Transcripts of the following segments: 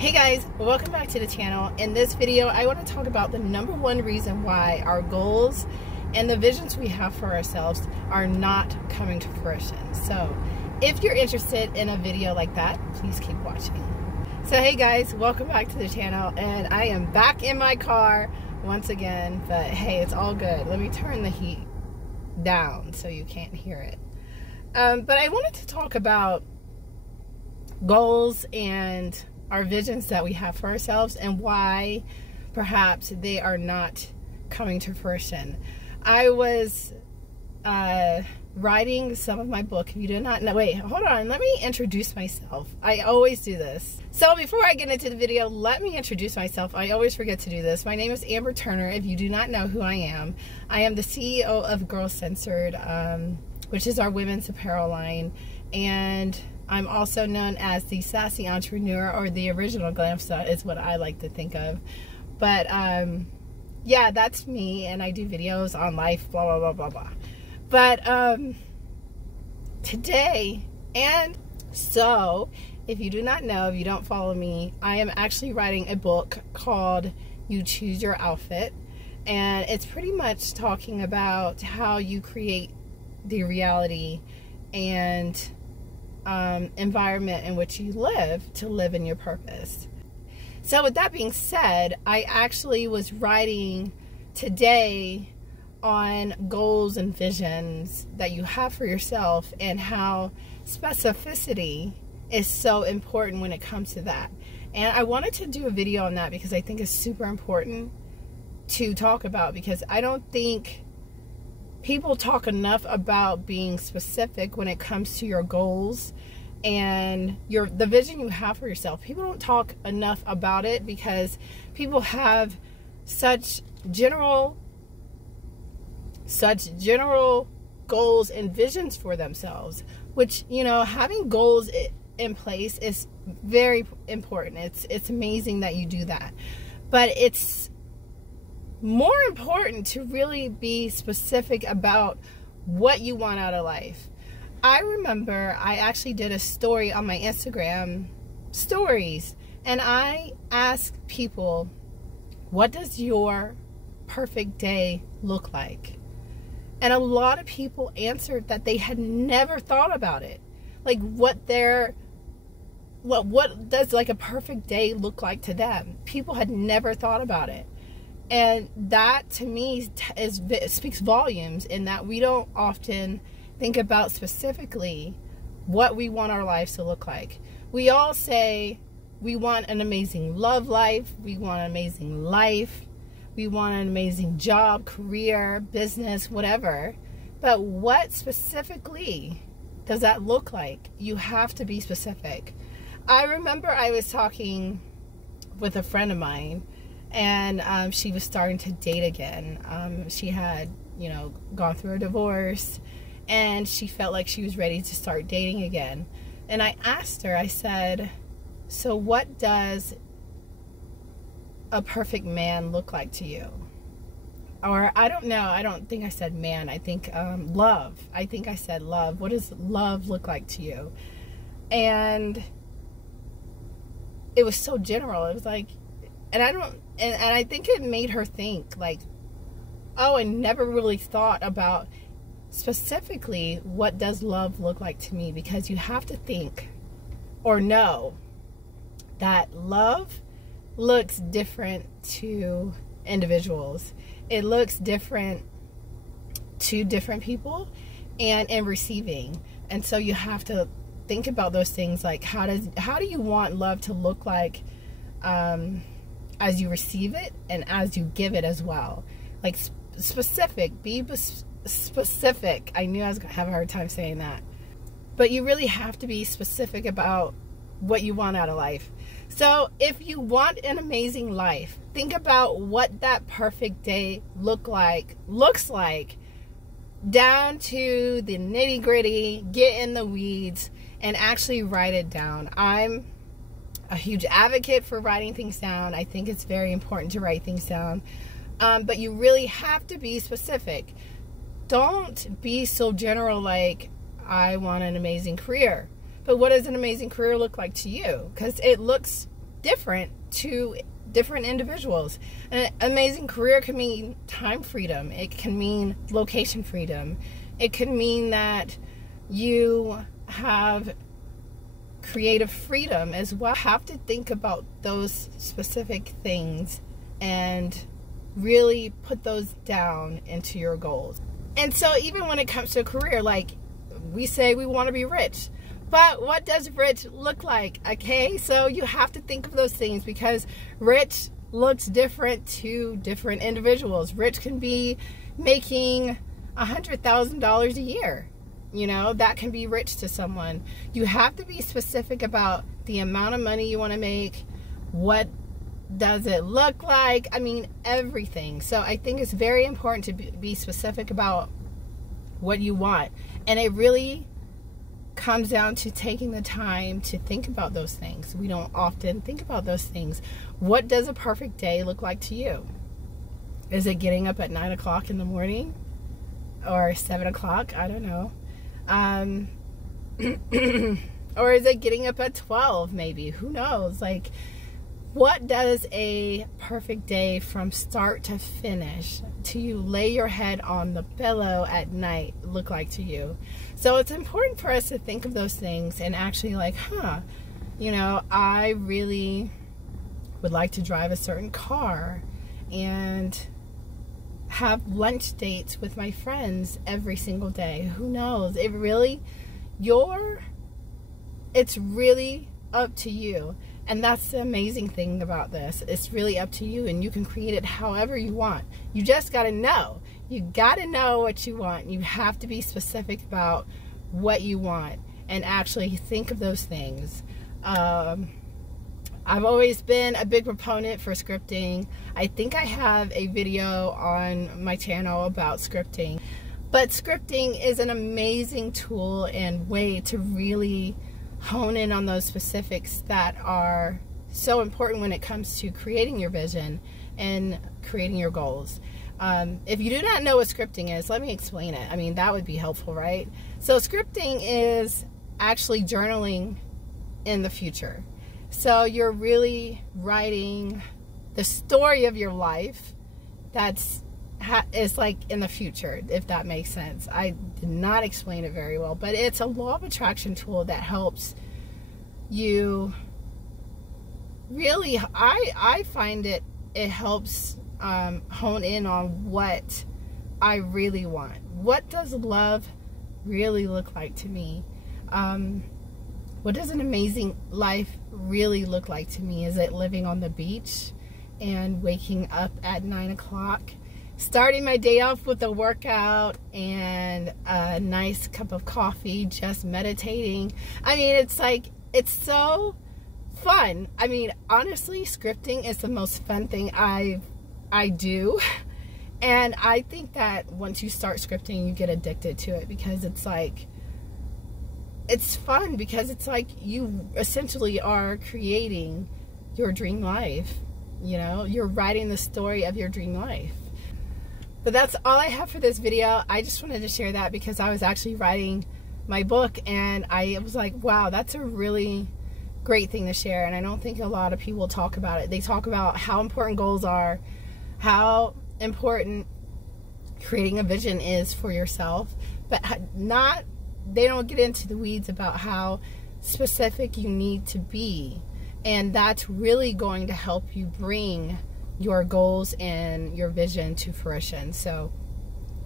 Hey guys, welcome back to the channel. In this video, I want to talk about the #1 reason why our goals and the visions we have for ourselves are not coming to fruition. So if you're interested in a video like that, please keep watching. So hey guys, welcome back to the channel, and I am back in my car once again, but hey, it's all good. Let me turn the heat down so you can't hear it. But I wanted to talk about goals and our visions that we have for ourselves and why perhaps they are not coming to fruition. I was writing some of my book. If you did not know, wait, hold on, let me introduce myself. I always do this. So before I get into the video, let me introduce myself. I always forget to do this. My name is Amber Turner. If you do not know who I am the CEO of Girls Censored, which is our women's apparel line, and I'm also known as the sassy entrepreneur, or the original glamsta is what I like to think of. But yeah, that's me, and I do videos on life, blah, blah, blah, blah, blah. But today, and so, if you do not know, if you don't follow me, I am actually writing a book called You Choose Your Outfit. And it's pretty much talking about how you create the reality and environment in which you live to live in your purpose. So with that being said, I actually was writing today on goals and visions that you have for yourself and how specificity is so important when it comes to that. And I wanted to do a video on that because I think it's super important to talk about, because I don't think people talk enough about being specific when it comes to your goals and the vision you have for yourself. People don't talk enough about it because people have such general goals and visions for themselves, which, you know, having goals in place is very important. It's amazing that you do that, but it's more important to really be specific about what you want out of life. I remember I actually did a story on my Instagram stories, and I asked people, what does your perfect day look like? And a lot of people answered that they had never thought about it. Like what does like a perfect day look like to them? People had never thought about it. And that to me speaks volumes, in that we don't often think about specifically what we want our lives to look like. We all say we want an amazing love life, we want an amazing life, we want an amazing job, career, business, whatever. But what specifically does that look like? You have to be specific. I remember I was talking with a friend of mine, and she was starting to date again. She had, you know, gone through a divorce, and she felt like she was ready to start dating again. And I asked her, I said, so what does a perfect man look like to you? Or I don't know, I don't think I said man, I think love. I think I said love. What does love look like to you? And it was so general. It was like, and I think it made her think, like, oh, I never really thought about specifically what does love look like to me, because you have to think or know that love looks different to individuals. It looks different to different people and in receiving. And so you have to think about those things, like how do you want love to look like as you receive it and as you give it as well. Like specific, be specific. I knew I was gonna have a hard time saying that, but you really have to be specific about what you want out of life. So if you want an amazing life, think about what that perfect day looks like, down to the nitty-gritty. Get in the weeds and actually write it down. I'm a huge advocate for writing things down. I think it's very important to write things down. But you really have to be specific. Don't be so general, like, I want an amazing career. But what does an amazing career look like to you? Because it looks different to different individuals. An amazing career can mean time freedom. It can mean location freedom. It can mean that you have creative freedom as well. You have to think about those specific things and really put those down into your goals. And so even when it comes to a career, like we say we want to be rich, but what does rich look like? Okay, so you have to think of those things, because rich looks different to different individuals. Rich can be making $100,000 a year. You know, that can be rich to someone. You have to be specific about the amount of money you want to make. What does it look like? I mean, everything. So I think it's very important to be specific about what you want. And it really comes down to taking the time to think about those things. We don't often think about those things. What does a perfect day look like to you? Is it getting up at 9 o'clock in the morning? Or 7 o'clock? I don't know. Or is it getting up at 12 maybe? Who knows? Like, what does a perfect day from start to finish, to you lay your head on the pillow at night, look like to you? So it's important for us to think of those things and actually like, you know, I really would like to drive a certain car and have lunch dates with my friends every single day. Who knows? It's really up to you. And that's the amazing thing about this. It's really up to you, and you can create it however you want. You just got to know. You got to know what you want. You have to be specific about what you want and actually think of those things. I've always been a big proponent for scripting. I think I have a video on my channel about scripting. But scripting is an amazing tool and way to really hone in on those specifics that are so important when it comes to creating your vision and creating your goals. If you do not know what scripting is, let me explain it. I mean, that would be helpful, right? So scripting is actually journaling in the future. So you're really writing the story of your life is like in the future, if that makes sense. I did not explain it very well, but it's a law of attraction tool that helps you really, I find it helps hone in on what I really want. What does love really look like to me? What does an amazing life really look like to me? Is it living on the beach and waking up at 9 o'clock? Starting my day off with a workout and a nice cup of coffee, just meditating. I mean, it's like, it's so fun. I mean, honestly, scripting is the most fun thing I do. And I think that once you start scripting, you get addicted to it, because it's like, it's fun, because it's like you essentially are creating your dream life. You know, you're writing the story of your dream life. But that's all I have for this video. I just wanted to share that because I was actually writing my book and I was like, wow, that's a really great thing to share. And I don't think a lot of people talk about it. They talk about how important goals are, how important creating a vision is for yourself, but they don't get into the weeds about how specific you need to be. And that's really going to help you bring your goals and your vision to fruition. So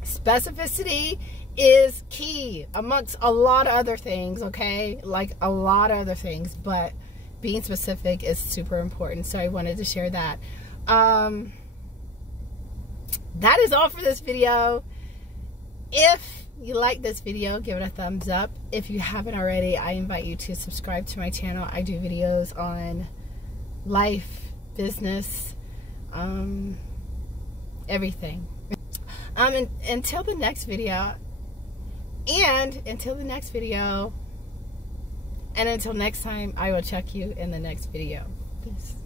specificity is key amongst a lot of other things, okay? Like a lot of other things, but being specific is super important. So I wanted to share that. That is all for this video. If you like this video, give it a thumbs up. If you haven't already, I invite you to subscribe to my channel. I do videos on life, business, everything. Until the next video, and until next time, I will check you in the next video. Peace.